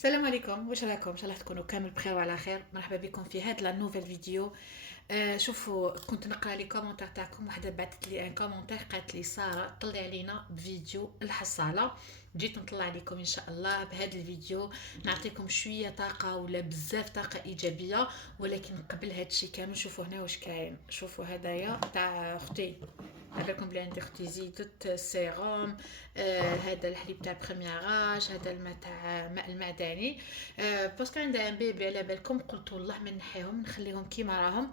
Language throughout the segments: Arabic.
السلام عليكم، واش راكم؟ ان شاء الله تكونوا كامل بخير وعلى خير. مرحبا بكم في هاد لا نوفيل فيديو. شوفوا، كنت نقرا لي كومونتير تاعكم. وحده بعثت لي ان كومونتير قالت لي ساره طلعي علينا بفيديو الحصاله. جيت نطلع عليكم ان شاء الله بهذا الفيديو، نعطيكم شويه طاقه ولا بزاف طاقه ايجابيه. ولكن قبل هذا الشيء كامل شوفوا هنا واش كاين. شوفوا هدايا تاع اختي، عليكم بلي عندي اختي زيدت سيروم. هذا الحليب تاع بخمياغاج، هذا الماء تاع ماء المعدني. باسكو عندها ان بيبي على بالكم، قلت والله ما نحيهم نخليهم كيما راهم.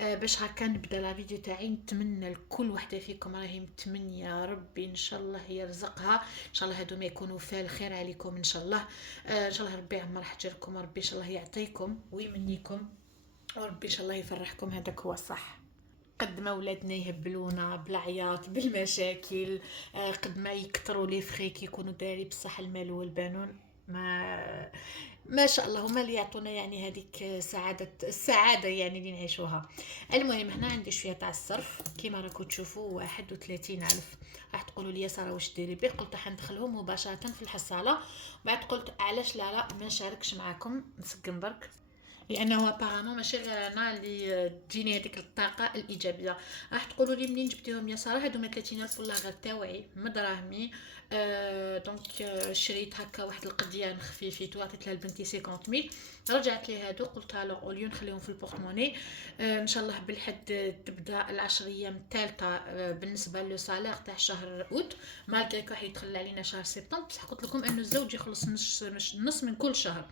باش هكا نبدا لا فيديو تاعي. نتمنى لكل وحده فيكم راهي متمنيه ربي ان شاء الله يرزقها، ان شاء الله هادو ما يكونوا فال خير عليكم ان شاء الله. ان شاء الله ربي يعمر حجركم، ربي ان شاء الله يعطيكم ويمنيكم، وربي ان شاء الله يفرحكم. هذاك هو الصح. قد ما ولادنا يهبلونا بالعياط بالمشاكل، قد ما يكثروا لي فخي يكونوا داري بصح المال والبنون ما شاء الله هما اللي يعطونا يعني هذيك السعادة يعني اللي نعيشوها. المهم هنا عندي شوية تاع الصرف كيما راكم تشوفوا 31,000. راح تقولوا لي يا ساره واش ديري بيه؟ قلت راح ندخلهم مباشرة في الحصالة. بعد قلت علاش لا ما نشاركش معاكم، نسقم برك. لانه ابارامون ماشي غير انا اللي تجيني هذيك الطاقه الايجابيه. راح تقولوا لي منين جبتيهم يا ساره؟ هادو 30,000 والله غير تاوعي من دراهمي. دونك شريت هكا واحد القضيان خفيفيتو، عطيت لها لبنتي 50,000. رجعت لي هادو، قلت لها اوليو نخليهم في البورتموني. ان شاء الله بالحد تبدا العشر ايام الثالثه. بالنسبه لو سالير تاع شهر اوت، مالغري راح يدخل علينا شهر سبتمبر، بصح قلت لكم انه الزوج يخلص نص من كل شهر.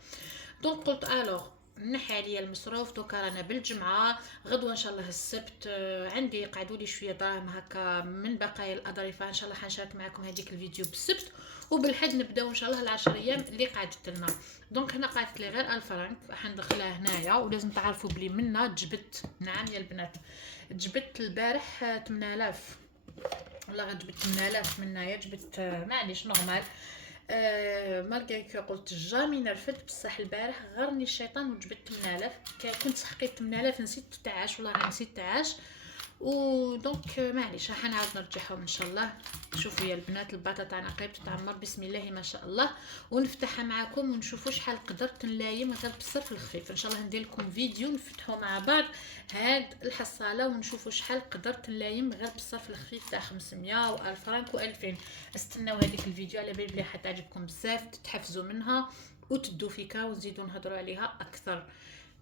دونك قلت الوغ نحي عليا المصروف. دوكا رانا بالجمعه، غدوه ان شاء الله السبت. عندي قعدوا لي شويه دراهم هكا من بقايا الاظرفه، ان شاء الله حنشارك معكم هذيك الفيديو بالسبت. وبالحد نبداو ان شاء الله العشر ايام اللي قعدت لنا. دونك هنا قعدت لي غير 1000 فرنك، راح ندخلها هنايا. ولازم تعرفوا بلي منا جبت، نعم يا البنات، جبت البارح 8000. والله غير جبت 8000 من هنايا، جبت معليش نورمال. مالغري كو قلت جامي نرفد، بصح البارح غرني الشيطان وجبت 8000. كنت حقيت 8000 نسيت تعاش، والله راه نسيت تعاش. ودونك معليش راح نعاود نرجعهم ان شاء الله. شوفوا يا البنات الباطا تاعنا قريب تتعمر بسم الله ما شاء الله. ونفتحها معكم ونشوفوا شحال قدرت نلايم غير بالصرف الخفيف. ان شاء الله ندير لكم فيديو نفتحوا مع بعض هاد الحصاله ونشوفوا شحال قدرت نلايم غير بالصرف الخفيف تاع 500 و1000 فرنك و2000. استناو هذيك الفيديو على بالي بلي حتعجبكم بزاف، تتحفزوا منها وتدوا فيكا ونزيدوا نهضروا عليها اكثر.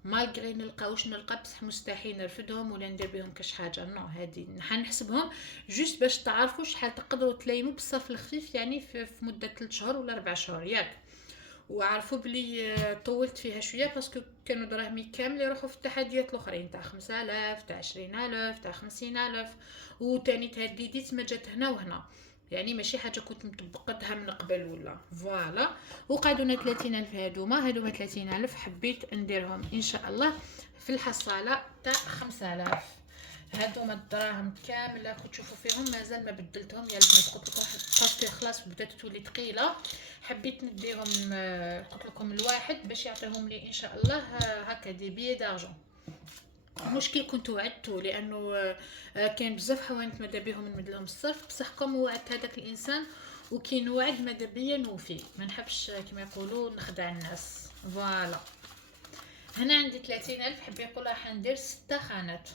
مالغري نلقاوش نلقى، بصح مستحيل نرفدهم ولا ندير بهم كاش حاجه. نو هادي حنحسبهم جوست باش تعرفوا شحال تقدروا تلايموا بالصرف الخفيف، يعني في مده 3 شهور ولا 4 شهور ياك. وعرفوا بلي طولت فيها شويه باسكو كانوا دراهمي كامل يروحوا في التحديات الاخرين تاع 5000 تاع 20,000 تاع 50,000. وتاني تهديديت ما جات هنا وهنا، يعني ماشي حاجه كنت مطبقتها من قبل ولا فوالا. وقعدونا 30,000 هادوما 30,000 حبيت نديرهم ان شاء الله في الحصاله تاع 5,000. هادوما الدراهم كامله كنت تشوفوا فيهم مازال ما بدلتهم يا البنات. قلت لكم باسكو خلاص بدات تولي ثقيله، حبيت نديهم. قلت لكم الواحد باش يعطيهم لي ان شاء الله هكا دي بي دارجون. مشكل كنت وعدته لانه كاين بزاف حوانت ماذا بيهم نمد لهم الصرف، بصح كم وعدت هذاك الانسان وكي نوعد ماذا بيا نوفي، ما نحبش كما يقولوا نخدع الناس. فوالا هنا عندي 30,000. حبي يقول راح ندير 6 خانات.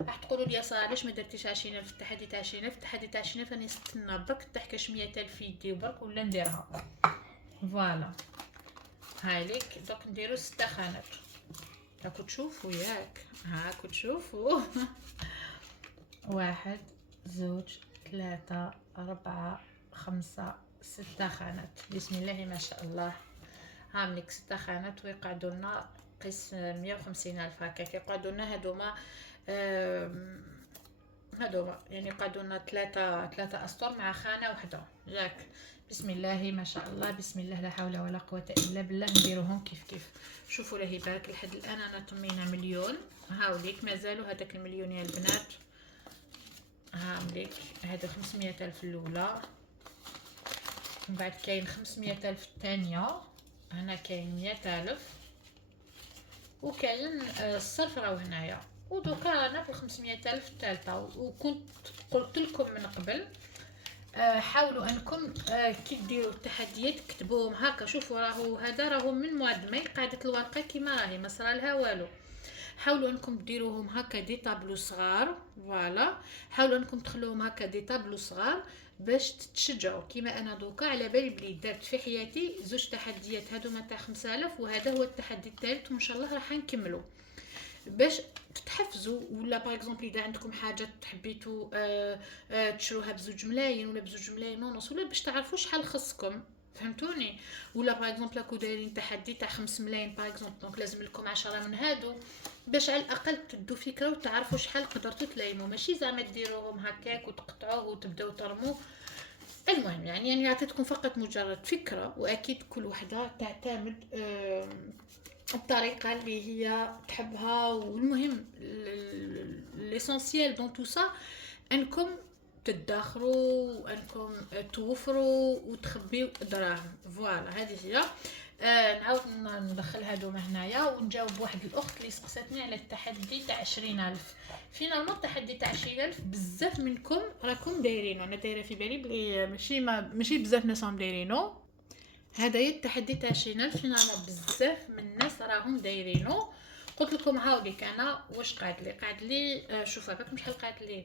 راح تقولوا لي يا ساره علاش ما درتيش 20,000 التحدي تاع 20,000؟ التحدي تاع 20,000 راني نستنى برك تحكاش 100,000 يديو برك ولا نديرها. فوالا هايليك دوك نديرو 6 خانات. راكو تشوفوا ياك، هاكو تشوفوا. واحد زوج ثلاثة أربعة خمسة 6 خانات، بسم الله ما شاء الله. هامليك 6 خانات ويقعدوا لنا قيس 150,000 هكا. كيقعدوا لنا هادوما يعني قعدوا لنا ثلاثة أسطر مع خانة واحدة ياك. بسم الله ما شاء الله، بسم الله لا حول ولا قوة إلا بالله. نديروهم كيف شوفوا له يبارك. لحد الآن أنا طمينا مليون. هاوليك مازالوا هذاك المليون يا البنات. هامليك هذا 500,000 الأولى، من بعد كاين 500,000 الثانية، هنا كاين 100,000 وكاين الصرف راهو هنايا. ودوكا رانا في 500,000 الثالثة. وكنت قلت لكم من قبل حاولوا انكم كي ديروا التحديات كتبوهم هكا. شوفوا راهو من مواد ماي قاعده الورقه كيما راهي ما صرا لها والو. حاولوا انكم ديروهم هكا دي طابلو صغار، فوالا. حاولوا انكم تخلوهم هكا دي طابلو صغار باش تتشجعوا. كيما انا دوكا على بالي بلي درت في حياتي زوج تحديات هادوما تاع 5000، وهذا هو التحدي الثالث، وان شاء الله راح نكملوا باش تتحفزوا. ولا باغ اكزومبل اذا عندكم حاجه حبيتوا تشروها بزوج ملايين ولا بزوج ملايين ونص، ولا باش تعرفوا شحال خصكم، فهمتوني؟ ولا باغ اكزومبل راكو دايرين تحدي تاع 5 ملايين باغ اكزومبل، دونك لازم لكم 10 من هادو باش على الاقل تدوا فكره وتعرفوا شحال قدرتوا تلايموا. ماشي زعما ديروهم هكاك وتقطعوه وتبداو ترموه. المهم يعني عطيتكم فقط مجرد فكره، واكيد كل وحده تعتمد الطريقة اللي هي تحبها. والمهم ليسونسيال دون تو سا انكم تدخروا وانكم توفروا وتخبيوا دراهم. فوالا هذه هي. نعاود ندخل هادوما هنايا ونجاوب واحد الاخت اللي سقساتني على التحدي تاع 20000. فينالمون التحدي تاع 20000 بزاف منكم راكم دايرينو، انا دايره في بالي بلي ماشي بزاف ناس راهم دايرينو. هذا التحدي تاع 20000 فينالمون بزاف من الناس راهم دايرينو. قلت لكم هاوليك انا واش قاعد لي شوف هكاك شحال قاعد لي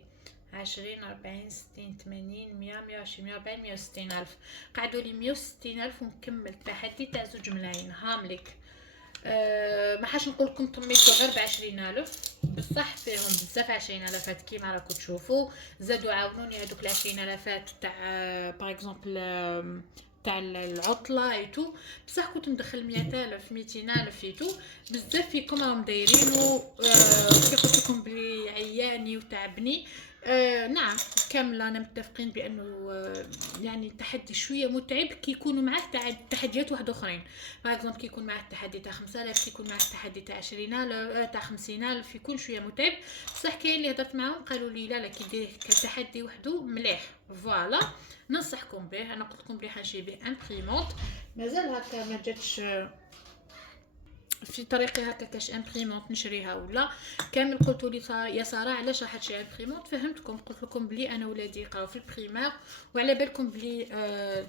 20 40 60 80 100 120 140 160 الف. قعدوا لي 160 الف ونكمل التحدي تاع 2 ملايين هامليك. ما حاش نقول لكم طميتوا غير ب 20000 بصح فيهم بزاف 20000 كيما راكم تشوفوا. زادوا عاونوني هذوك ال 20000 تاع باغ اكزومبل تاع العطله ايتو. بصح كنت ندخل 100000 200000 ايتو. بزاف فيكم راهم دايرينو. كي قلت لكم بلي عياني وتعبني. نعم كامله انا متفقين بانه يعني التحدي شويه متعب كي يكونوا معاه تحديات واحد اخرين. باغ اكزومبل كي يكون معاه التحدي تاع 5000، كي يكون معاه التحدي تاع 20000 تاع 50000 يكون شويه متعب. بصح كاين اللي هضرت معاهم قالوا لي لا كي دير كتحدي وحده مليح. فوالا ننصحكم به. انا قلت لكم بلي حنشري به امبريمونت مازال هكا ما جاتش في طريقي هكا كاش امبريمونت نشريها ولا كامل. قلتوا لي يا ساره علاش راح تشري امبريمونت؟ فهمتكم. قلت لكم بلي انا ولادي يقراو في البريمير وعلى بالكم بلي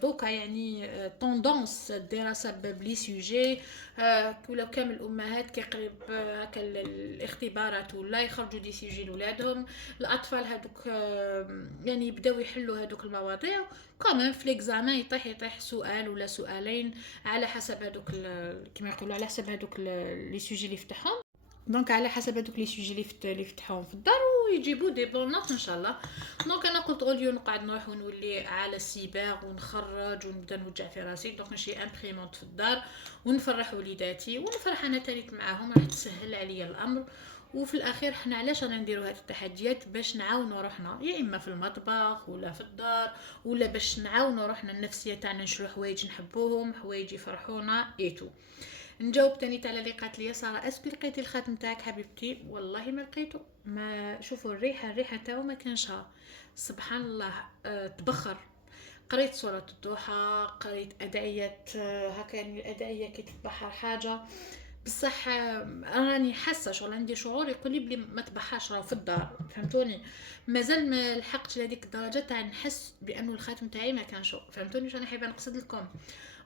دوكا يعني طوندونس الدراسه بلي سوجي ولا كامل الامهات كيقريب هكا الاختبارات ولا يخرجوا دي سوجي لولادهم. الاطفال هذوك يعني يبداو يحلوا هذوك المواضيع كمان في ليكزامان يطيح سؤال ولا سؤالين على حسب هذوك كما يقولوا على حسب هذوك لي سوجي اللي فتحهم. دونك على حسب هذوك لي سوجي اللي فتحوهم في الدار ويجيبوا دي بون نوت ان شاء الله. دونك انا قلت اوليو نقعد نروح ونولي على السيبر ونخرج ونبدا نوجع في راسي. دونك نشري امبريمونت في الدار ونفرح وليداتي ونفرح انا تانيت معاهم، راح تسهل عليا الامر. وفي الاخير حنا علاش رانا نديروا هذه التحديات؟ باش نعاونوا روحنا يا اما في المطبخ ولا في الدار، ولا باش نعاونوا روحنا النفسيه تاعنا نشرو حوايج نحبوهم، حوايج يفرحونا ايتو. نجاوب تاني على اللي قالت لي ساره اسكو لقيتي الخاتم تاعك حبيبتي؟ والله ما لقيته. ما شوفوا الريحه تاعو ما كانش سبحان الله تبخر. قريت سورة الضحى، قريت أدعية هكا يعني الأدعية كي تتبحر حاجة. بصح راني حاسه شغل عندي شعور يقول لي بلي ما تبحاش راه في الدار، فهمتوني؟ مازال ما لحقتش لهذيك الدرجه تاع نحس بانه الخاتم تاعي ما كانش، فهمتوني واش انا حابه نقصد لكم؟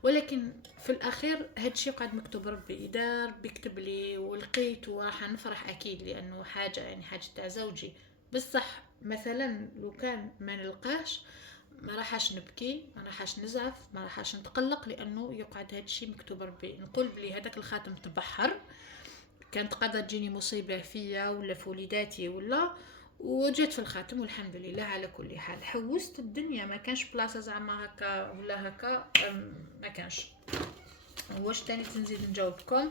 ولكن في الاخير هادشي قاعد مكتوب ربي دار بيكتب لي ولقيت وراح نفرح اكيد لانه حاجه يعني حاجه تاع زوجي. بصح مثلا لو كان ما نلقاش ما راحش نبكي، ما راحش نزعف، ما راحش نتقلق لانه يقعد هادشي مكتوب ربي. نقول بلي هذاك الخاتم تبحر كانت قادة تجيني مصيبه فيا ولا في وليداتي ولا وجات في الخاتم والحمد لله. على كل حال حوست الدنيا ما كانش بلاصه زعما هكا ولا هكا ما كانش. واش تاني تنزيد نجاوبكم؟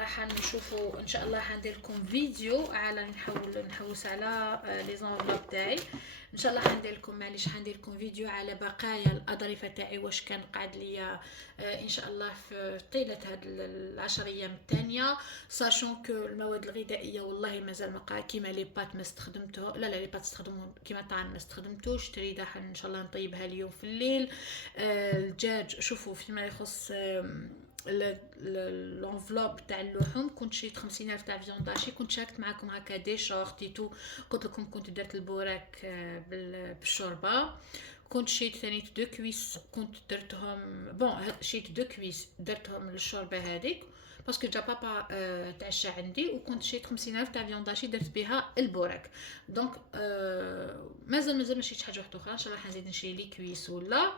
راح نشوفوا ان شاء الله حندير لكم فيديو على نحوس على لي زونفلوب تاعي. ان شاء الله حندير لكم معليش حندير لكم فيديو على بقايا الاظرفه تاعي واش كان قاعد ليا ان شاء الله في طيله هاد العشر ايام الثانيه. ساشون كو المواد الغذائيه والله مازال ما كيما لي بات ما استخدمته لا لي بات استخدمهم كيما الطعام ما استخدمتوش. تريده ان شاء الله نطيبها اليوم في الليل. الدجاج شوفوا فيما يخص لونفلوب تاع اللحوم كنت شريت 50000 تاع فيونداشي. كنت شاركت معكم هكا دي شورت تو قلت لكم كنت درت البوراك بالشوربه. كنت شيت ثاني دو كويس كنت درتهم بون شيت دو كويس درتهم للشوربه هذيك باسكو جا بابا تعشى عندي وكنت شيت 50 تاع فيونداشي درت بها البوراك دونك مازال ما شيتش حاجه واحده اخرى ان شاء الله حنزيد نشري لي كويس ولا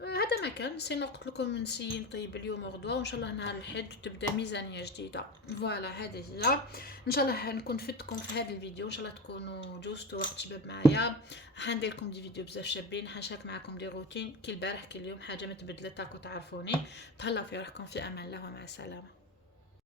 هذا ما كان سينو قلت لكم نسيي نطيب اليوم وغدوه وان شاء الله نهار الحد تبدا ميزانيه جديده فوالا هذه هي ان شاء الله نكون فدتكم في هذا الفيديو ان شاء الله تكونوا جوزتوا وقت شباب معايا حندير لكم دي فيديو بزاف شابين حنشارك معكم دي روتين كي البارح كي اليوم حاجه ما تبدلت راكم تعرفوني تهلاو في روحكم في امان الله ومع السلامه